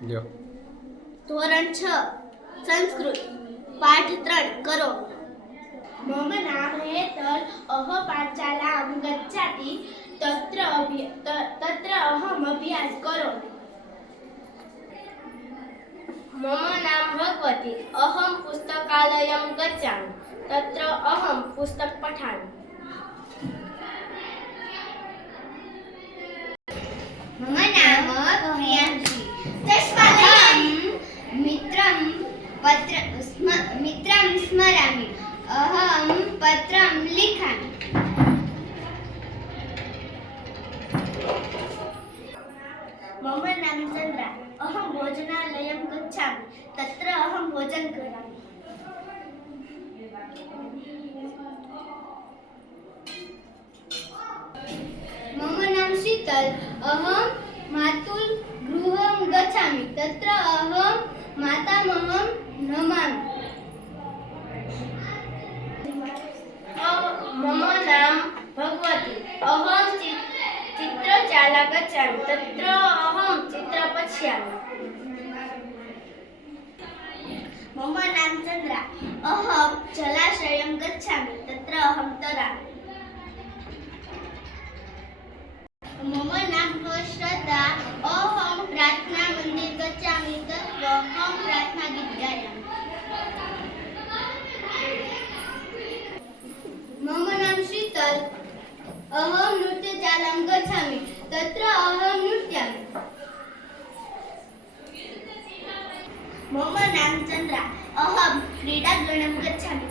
લ્યો ધોરણ છ સંસ્કૃત પાઠ ત્રણ કરો મમ નામ હે તર અહ પાંચાલામ ગચ્છાતિ તત્ર તત્ર અહમ અભ્યાસ કરો મમ નામ ભગવતી અહમ પુસ્તકાલયમ ગચ્છામિ તત્ર અહમ પુસ્તક પઠામિ મમ નામ પ્રિયા स्मरामि। अहं पत्रं लिखामि। मम नाम चन्द्रा। अहं भोजनालयं गच्छामि। तत्र अहं भोजनं करोमि। मम नाम शीतल। अहं मातुल गृहं गच्छामि। तत्र अहं मातामहं नमामि। मम नाम भगवती। अहं चि- चित्रशाला गच्छामि तत्र अहं चित्र पश्यामि। मम नाम चन्द्रा। अहं जलाशयं गच्छामि। तत्र अहं तरामि मम नाम श्रद्धा अहं प्रार्थना मन्दिर गच्छामि तत्र अहं प्रार्थना गीत गायामि मम नाम शीतल अहं नृत्यशालां गच्छामि तत्र अहं नृत्यामि मम नाम चन्द्रा अहं क्रीडागणं गच्छामि तत्र अहं क्रीडामि